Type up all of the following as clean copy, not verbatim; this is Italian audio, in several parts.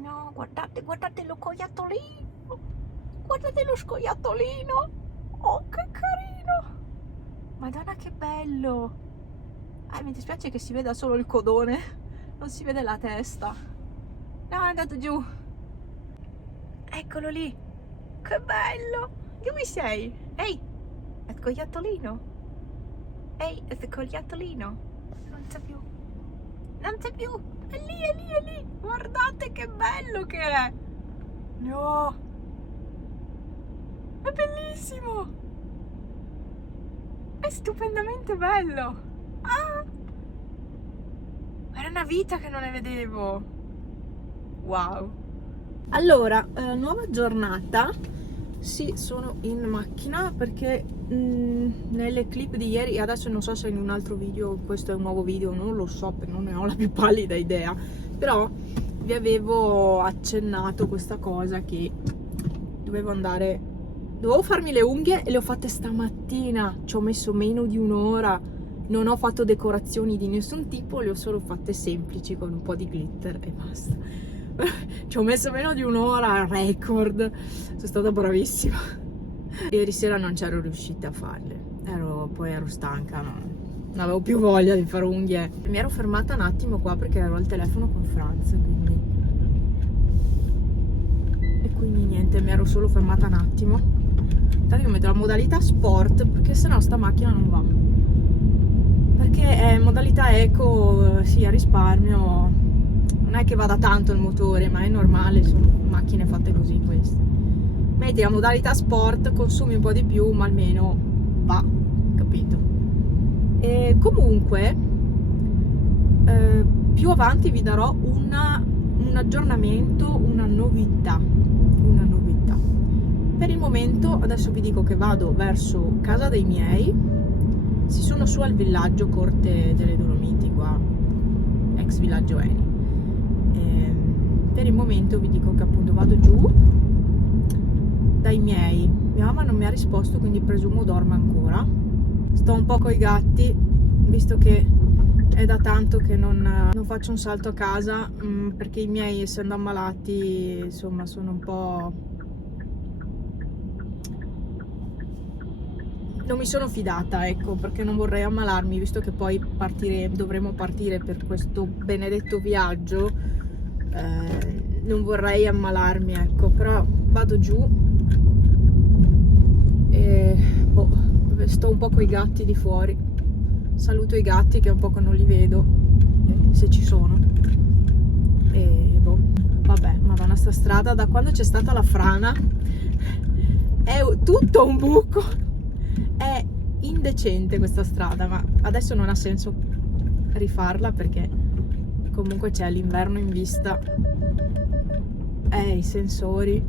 No, guardate, guardate lo scoiattolino. Guardate lo scoiattolino. Oh, che carino. Madonna, che bello. Mi dispiace che si veda solo il codone. Non si vede la testa. No, è andato giù. Eccolo lì. Che bello. Dove sei? Ehi, è il scoiattolino. Ehi, è il scoiattolino. Non c'è più. Non c'è più. È lì, è lì, è lì. Guardate che bello che è. No. È bellissimo. È stupendamente bello. Ah. Era una vita che non ne vedevo. Wow. Allora, nuova giornata. Sì, sono in macchina perché nelle clip di ieri, adesso non so se in un altro video questo è un nuovo video, non lo so perché non ne ho la più pallida idea, però vi avevo accennato questa cosa che dovevo farmi le unghie e le ho fatte stamattina, ci ho messo meno di un'ora, non ho fatto decorazioni di nessun tipo, le ho solo fatte semplici con un po' di glitter e basta. Ci ho messo meno di un'ora, record, sono stata bravissima. Ieri sera non c'ero riuscita a farle, poi ero stanca, non avevo più voglia di fare unghie. Mi ero fermata un attimo qua perché ero al telefono con Franz, quindi niente, mi ero solo fermata un attimo. Tanto che metto la modalità sport perché sennò sta macchina non va. Perché è modalità eco, sia risparmio, non è che vada tanto il motore, ma è normale, sono macchine fatte così queste. Metti la modalità sport, consumi un po' di più, ma almeno va, capito? E comunque più avanti vi darò un aggiornamento, una novità. Per il momento adesso vi dico che vado verso casa dei miei, si sono su al villaggio Corte delle Dolomiti, qua ex villaggio Eni. Per il momento vi dico che appunto vado giù dai miei, mia mamma non mi ha risposto quindi presumo dorma ancora. Sto un po' coi gatti visto che è da tanto che non faccio un salto a casa, perché i miei, essendo ammalati, insomma sono un po', non mi sono fidata, ecco, perché non vorrei ammalarmi visto che poi dovremo partire per questo benedetto viaggio, non vorrei ammalarmi, ecco. Però vado giù e sto un po' coi gatti di fuori, saluto i gatti che è un po' che non li vedo, se ci sono, e vabbè, madonna, sta strada da quando c'è stata la frana è tutto un buco, è indecente questa strada, ma adesso non ha senso rifarla perché comunque c'è l'inverno in vista e i sensori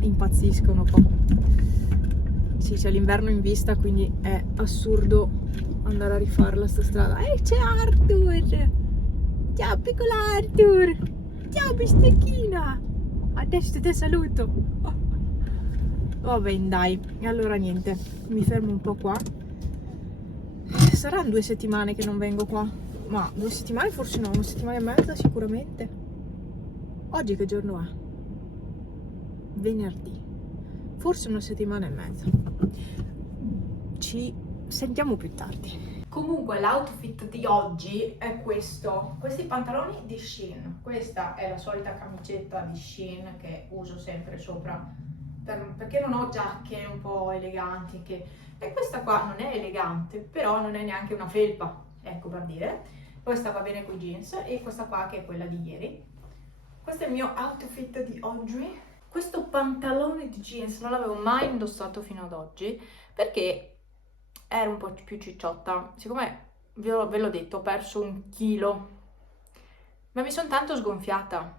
impazziscono un po'. Sì, c'è l'inverno in vista, quindi è assurdo andare a rifarla sta strada. C'è Arthur! Ciao piccolo Arthur! Ciao bistecchina! Adesso ti saluto! Vabbè, dai, allora niente, mi fermo un po' qua. Saranno 2 settimane che non vengo qua, ma 2 settimane forse no, 1 settimana e mezza sicuramente. Oggi che giorno è? Venerdì, forse 1 settimana e mezza. Ci sentiamo più tardi. Comunque l'outfit di oggi è questo, questi pantaloni di Shein, questa è la solita camicetta di Shein che uso sempre sopra perché non ho giacche un po' eleganti, e questa qua non è elegante, però non è neanche una felpa, ecco, per dire. Questa va bene con i jeans e questa qua che è quella di ieri. Questo è il mio outfit di oggi. Questo pantalone di jeans non l'avevo mai indossato fino ad oggi perché ero un po' più cicciotta. Siccome ve l'ho detto, ho perso 1 chilo, ma mi sono tanto sgonfiata.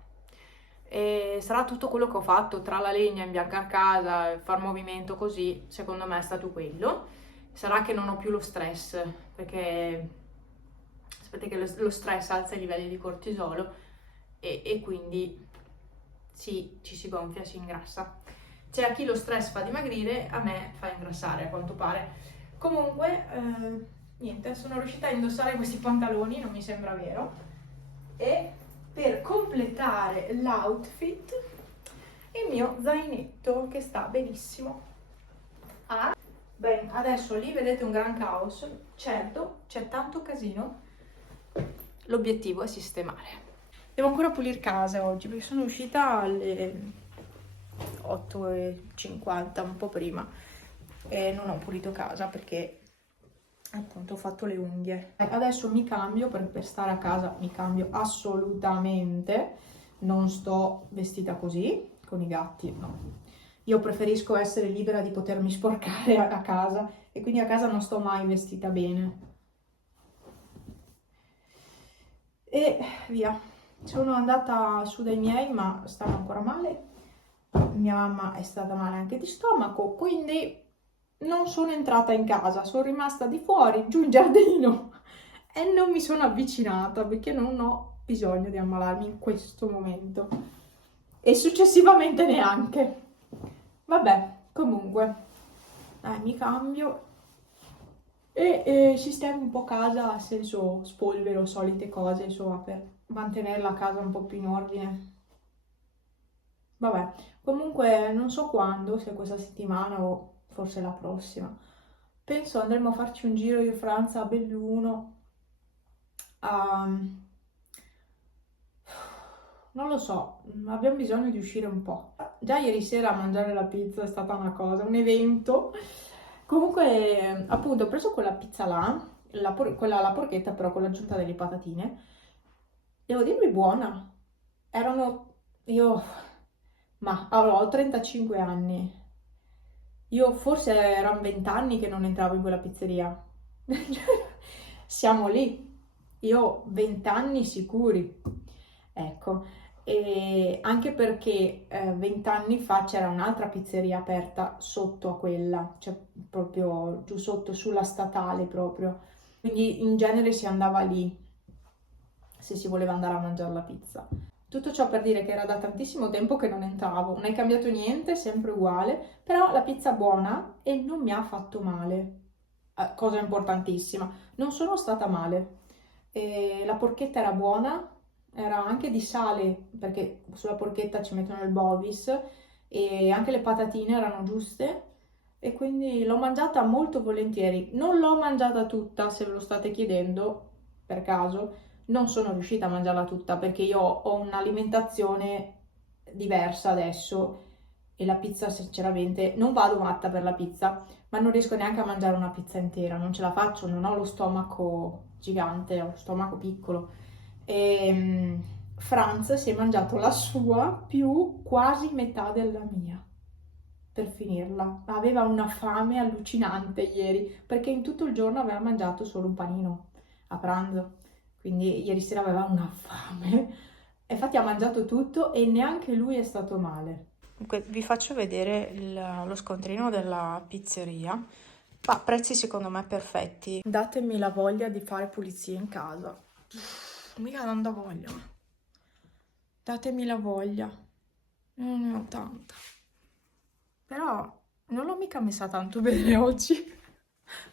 E sarà tutto quello che ho fatto tra la legna, imbiancare casa, far movimento così, secondo me è stato quello. Sarà che non ho più lo stress, perché sapete che lo stress alza i livelli di cortisolo e quindi sì, ci si gonfia, si ingrassa. C'è a chi lo stress fa dimagrire, a me fa ingrassare a quanto pare. Comunque, niente, sono riuscita a indossare questi pantaloni, non mi sembra vero, e per completare l'outfit il mio zainetto che sta benissimo. Beh, adesso lì vedete un gran caos, certo c'è tanto casino, l'obiettivo è sistemare. Devo ancora pulire casa oggi perché sono uscita alle 8:50, un po' prima, e non ho pulito casa perché appunto ho fatto le unghie. Adesso mi cambio, per stare a casa mi cambio assolutamente, non sto vestita così con i gatti, no. Io preferisco essere libera di potermi sporcare a casa e quindi a casa non sto mai vestita bene. E via. Sono andata su dai miei, ma stanno ancora male. Mia mamma è stata male anche di stomaco, quindi non sono entrata in casa, sono rimasta di fuori, giù in giardino e non mi sono avvicinata perché non ho bisogno di ammalarmi in questo momento e successivamente neanche. Vabbè, comunque, mi cambio e sistemo un po' casa, nel senso spolvero, solite cose, insomma, per mantenere la casa un po' più in ordine. Vabbè, comunque non so quando, se questa settimana o forse la prossima. Penso andremo a farci un giro io e Franza a Belluno. a- Non lo so, abbiamo bisogno di uscire un po'. Già ieri sera a mangiare la pizza è stata una cosa, un evento. Comunque, appunto, ho preso quella pizza là, quella alla porchetta però con l'aggiunta delle patatine. Devo dirvi buona. Erano... Io... Ma allora, ho 35 anni. Io forse erano 20 anni che non entravo in quella pizzeria. Siamo lì. Io ho 20 anni sicuri. Ecco, e anche perché 20 anni fa c'era un'altra pizzeria aperta sotto a quella, cioè proprio giù sotto sulla statale proprio. Quindi in genere si andava lì se si voleva andare a mangiare la pizza. Tutto ciò per dire che era da tantissimo tempo che non entravo, non è cambiato niente, sempre uguale, però la pizza buona e non mi ha fatto male, cosa importantissima, non sono stata male. E la porchetta era buona, era anche di sale, perché sulla porchetta ci mettono il Bovis, e anche le patatine erano giuste, e quindi l'ho mangiata molto volentieri. Non l'ho mangiata tutta, se ve lo state chiedendo, per caso, non sono riuscita a mangiarla tutta perché io ho un'alimentazione diversa adesso e la pizza sinceramente non vado matta per la pizza, ma non riesco neanche a mangiare una pizza intera, non ce la faccio, non ho lo stomaco gigante, ho lo stomaco piccolo. E Franz si è mangiato la sua più quasi metà della mia per finirla. Aveva una fame allucinante ieri perché in tutto il giorno aveva mangiato solo un panino a pranzo. Quindi ieri sera aveva una fame. E infatti ha mangiato tutto e neanche lui è stato male. Dunque, vi faccio vedere lo scontrino della pizzeria. Prezzi secondo me perfetti. Datemi la voglia di fare pulizie in casa. Mica tanta voglia. Datemi la voglia. Non ne ho tanta. Però non l'ho mica messa tanto bene oggi.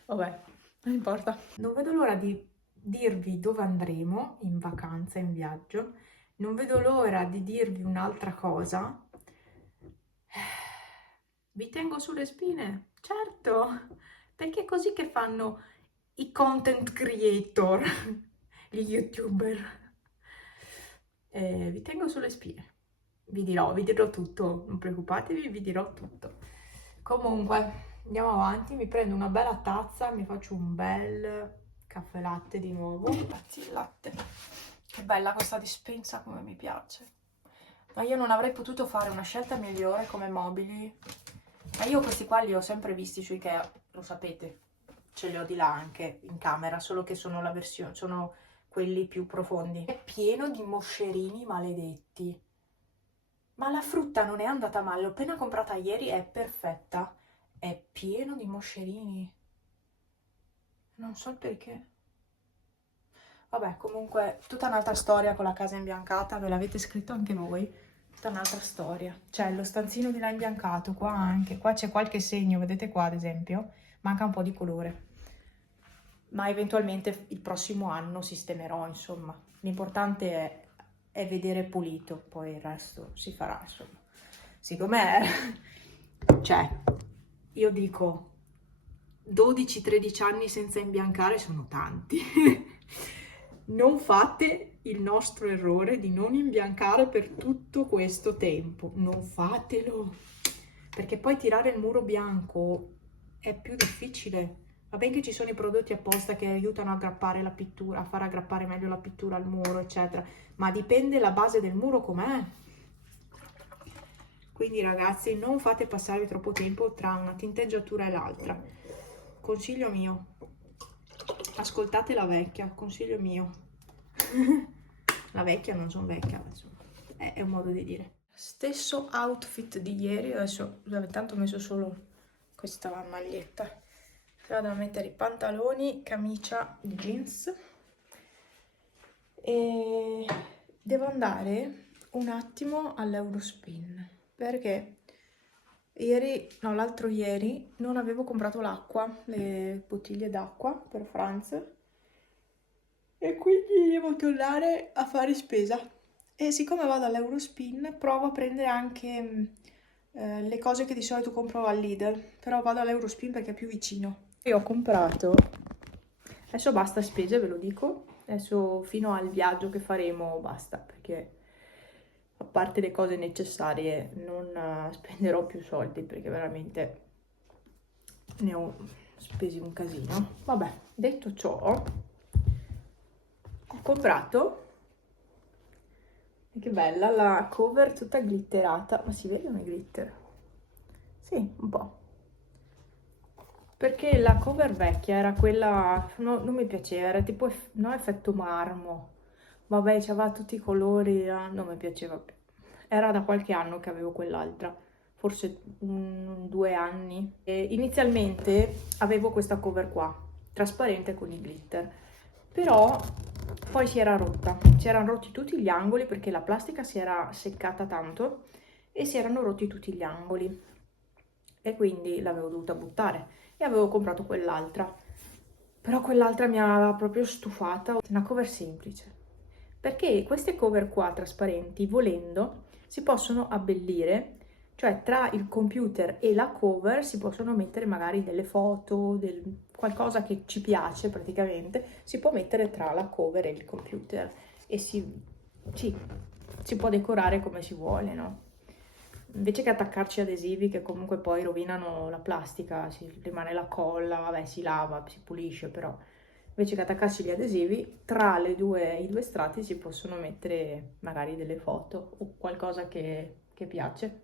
Vabbè, non importa. Non vedo l'ora di dirvi dove andremo in vacanza, in viaggio. Non vedo l'ora di dirvi un'altra cosa. Vi tengo sulle spine, certo, perché è così che fanno i content creator, gli youtuber. Vi tengo sulle spine. Vi dirò tutto, non preoccupatevi, vi dirò tutto. Comunque, andiamo avanti, mi prendo una bella tazza, mi faccio un bel caffè latte di nuovo. Grazie il latte. Che bella questa dispensa, come mi piace. Ma io non avrei potuto fare una scelta migliore come mobili. Ma io questi qua li ho sempre visti su Ikea, lo sapete. Ce li ho di là anche in camera, solo che sono la versione, sono quelli più profondi. È pieno di moscerini maledetti. Ma la frutta non è andata male, l'ho appena comprata ieri, è perfetta. È pieno di moscerini. Non so il perché. Vabbè, comunque, tutta un'altra storia con la casa imbiancata, ve l'avete scritto anche voi. Tutta un'altra storia. C'è lo stanzino di là imbiancato, qua anche. Qua c'è qualche segno, vedete qua ad esempio? Manca un po' di colore. Ma eventualmente il prossimo anno sistemerò, insomma. L'importante è vedere pulito, poi il resto si farà, insomma. Siccome, cioè, io dico 12-13 anni senza imbiancare sono tanti. Non fate il nostro errore di non imbiancare per tutto questo tempo, non fatelo, perché poi tirare il muro bianco è più difficile. Va bene che ci sono i prodotti apposta che aiutano a aggrappare la pittura, a far aggrappare meglio la pittura al muro, eccetera, ma dipende la base del muro com'è. Quindi ragazzi, non fate passare troppo tempo tra una tinteggiatura e l'altra. Consiglio mio. Ascoltate la vecchia, consiglio mio. La vecchia, non sono vecchia, insomma, è un modo di dire. Stesso outfit di ieri, adesso tanto ho messo solo questa maglietta. Vado a mettere i pantaloni, camicia di jeans e devo andare un attimo all'Eurospin perché l'altro ieri non avevo comprato l'acqua, le bottiglie d'acqua per Franz e quindi devo tornare a fare spesa. E siccome vado all'Eurospin provo a prendere anche le cose che di solito compro al Lidl, però vado all'Eurospin perché è più vicino. Io ho comprato, adesso basta spese, ve lo dico, adesso fino al viaggio che faremo basta, perché a parte le cose necessarie non spenderò più soldi, perché veramente ne ho spesi un casino. Vabbè, detto ciò, ho comprato, che bella, la cover tutta glitterata, ma si vedono i glitter? Sì, un po'. Perché la cover vecchia era quella, non mi piaceva, era tipo, no, effetto marmo. Vabbè, c'aveva tutti i colori, non mi piaceva più. Era da qualche anno che avevo quell'altra, forse 2 anni. E inizialmente avevo questa cover qua, trasparente con i glitter, però poi si era rotta. Si erano rotti tutti gli angoli perché la plastica si era seccata tanto e si erano rotti tutti gli angoli. E quindi l'avevo dovuta buttare e avevo comprato quell'altra, però quell'altra mi aveva proprio stufata. Una cover semplice, perché queste cover qua trasparenti, volendo, si possono abbellire, cioè tra il computer e la cover si possono mettere magari delle foto, qualcosa che ci piace praticamente, si può mettere tra la cover e il computer e si può decorare come si vuole, no? Invece che attaccarci adesivi che comunque poi rovinano la plastica, rimane la colla, vabbè si lava, si pulisce, però invece che attaccarci gli adesivi, tra i due strati si possono mettere magari delle foto o qualcosa che piace.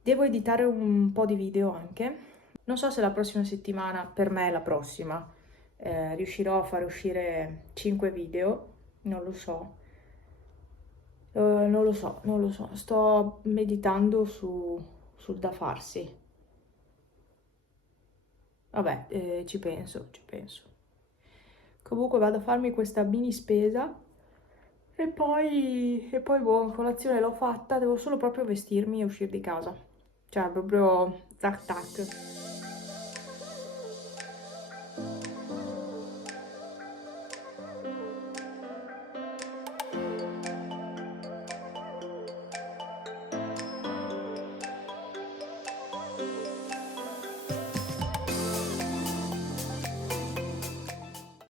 Devo editare un po' di video anche, non so se la prossima settimana, per me è la prossima, riuscirò a fare uscire 5 video, non lo so. Non lo so, sto meditando sul da farsi. Vabbè, ci penso. Comunque vado a farmi questa mini spesa e poi boh, colazione l'ho fatta, devo solo proprio vestirmi e uscire di casa. Cioè, proprio tac tac.